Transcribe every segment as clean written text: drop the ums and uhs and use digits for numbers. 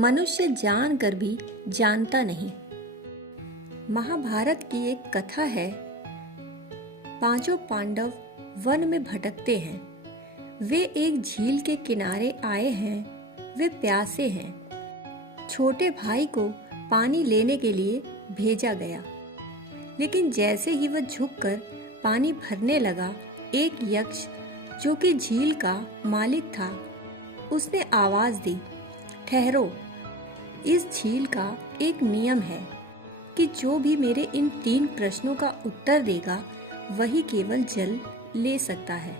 मनुष्य जानकर भी जानता नहीं। महाभारत की एक कथा है। पांचों पांडव वन में भटकते हैं। वे एक झील के किनारे आए हैं। वे प्यासे हैं। छोटे भाई को पानी लेने के लिए भेजा गया, लेकिन जैसे ही वह झुककर पानी भरने लगा, एक यक्ष जो कि झील का मालिक था, उसने आवाज दी, ठहरो। इस झील का एक नियम है कि जो भी मेरे इन 3 प्रश्नों का उत्तर देगा वही केवल जल ले सकता है।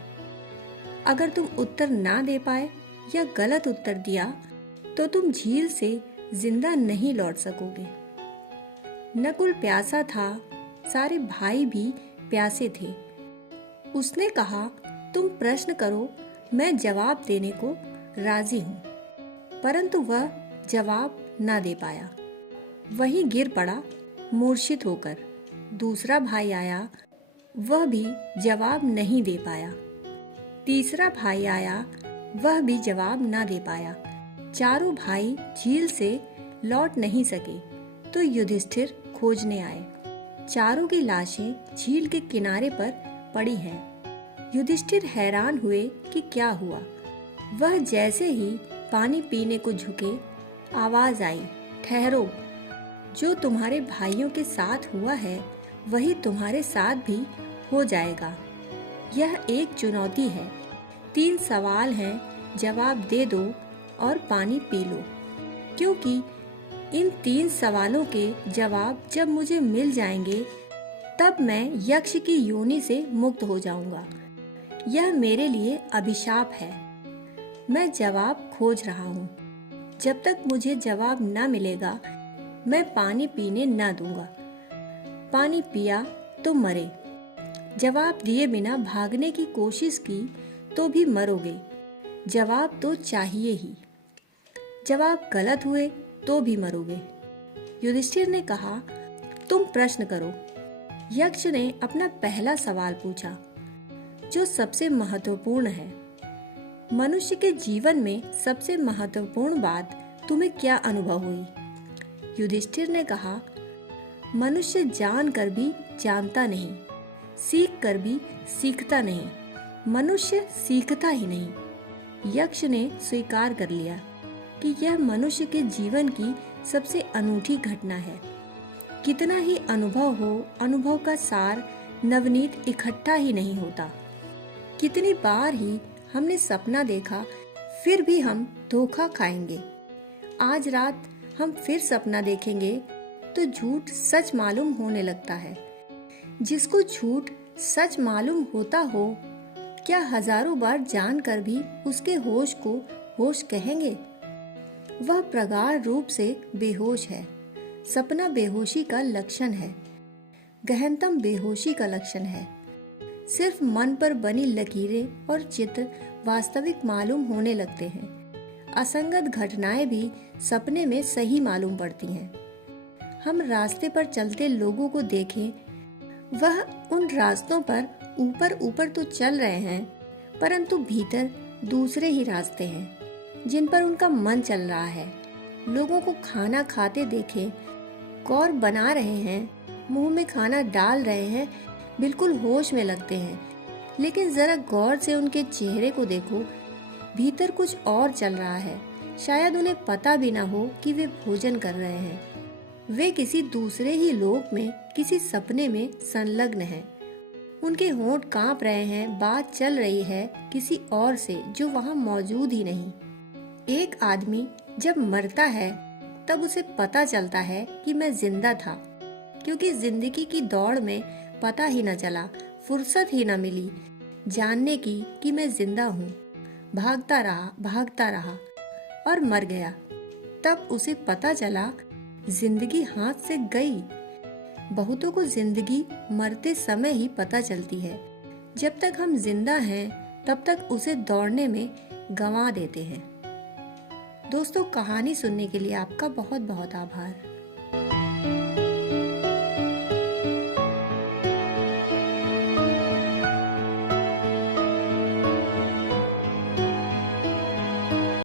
अगर तुम उत्तर ना दे पाए या गलत उत्तर दिया तो तुम झील से जिंदा नहीं लौट सकोगे। नकुल प्यासा था, सारे भाई भी प्यासे थे। उसने कहा, तुम प्रश्न करो, मैं जवाब देने को राजी हूँ। परंतु वह जवाब ना दे पाया। वहीं गिर पड़ा मूर्छित होकर। दूसरा भाई आया, वह भी जवाब नहीं दे पाया। तीसरा भाई आया, वह भी जवाब ना दे पाया। चारों भाई झील से लौट नहीं सके तो युधिष्ठिर खोजने आए। चारों की लाशें झील के किनारे पर पड़ी हैं। युधिष्ठिर हैरान हुए कि क्या हुआ। वह जैसे ही पानी पीने को झुके, आवाज आई, ठहरो। जो तुम्हारे भाइयों के साथ हुआ है वही तुम्हारे साथ भी हो जाएगा। यह एक चुनौती है। 3 सवाल हैं, जवाब दे दो और पानी पी लो। क्योंकि इन 3 सवालों के जवाब जब मुझे मिल जाएंगे तब मैं यक्ष की योनि से मुक्त हो जाऊंगा। यह मेरे लिए अभिशाप है। मैं जवाब खोज रहा हूँ। जब तक मुझे जवाब न मिलेगा मैं पानी पीने न दूंगा। पानी पिया तो मरे। जवाब दिए बिना भागने की कोशिश की तो भी मरोगे। जवाब तो चाहिए ही। जवाब गलत हुए तो भी मरोगे। युधिष्ठिर ने कहा, तुम प्रश्न करो। यक्ष ने अपना पहला सवाल पूछा, जो सबसे महत्वपूर्ण है। मनुष्य के जीवन में सबसे महत्वपूर्ण बात तुम्हें क्या अनुभव हुई? युधिष्ठिर ने कहा, मनुष्य जानकर भी जानता नहीं, सीख कर भी सीखता नहीं, मनुष्य सीखता ही नहीं। यक्ष ने स्वीकार कर लिया कि यह मनुष्य के जीवन की सबसे अनूठी घटना है। कितना ही अनुभव हो, अनुभव का सार नवनीत इकट्ठा ही नहीं होता। कितनी बार ही हमने सपना देखा, फिर भी हम धोखा खाएंगे। आज रात हम फिर सपना देखेंगे तो झूठ सच मालूम होने लगता है। जिसको झूठ सच मालूम होता हो, क्या हजारों बार जानकर भी उसके होश को होश कहेंगे? वह प्रगाढ़ रूप से बेहोश है। सपना बेहोशी का लक्षण है। गहनतम बेहोशी का लक्षण है। सिर्फ मन पर बनी लकीरें और चित्र वास्तविक मालूम होने लगते हैं। असंगत घटनाएं भी सपने में सही मालूम पड़ती हैं। हम रास्ते पर चलते लोगों को देखें, वह उन रास्तों पर ऊपर ऊपर तो चल रहे हैं, परंतु भीतर दूसरे ही रास्ते हैं जिन पर उनका मन चल रहा है। लोगों को खाना खाते देखें, कौर बना रहे हैं, मुंह में खाना डाल रहे हैं, बिल्कुल होश में लगते हैं। लेकिन जरा गौर से उनके चेहरे को देखो, भीतर कुछ और चल रहा है। शायद उन्हें पता भी ना हो कि वे भोजन कर रहे हैं। वे किसी दूसरे ही लोक में, किसी सपने में संलग्न हैं। उनके होंठ कांप रहे हैं, बात चल रही है किसी और से जो वहाँ मौजूद ही नहीं। एक आदमी जब मरता है तब उसे पता चलता है कि मैं जिंदा था, क्योंकि जिंदगी की दौड़ में पता ही न चला, फुर्सत ही न मिली जानने की कि मैं जिंदा हूँ। भागता रहा और मर गया। तब उसे पता चला जिंदगी हाथ से गई। बहुतों को जिंदगी मरते समय ही पता चलती है। जब तक हम जिंदा हैं तब तक उसे दौड़ने में गंवा देते हैं। दोस्तों, कहानी सुनने के लिए आपका बहुत बहुत आभार।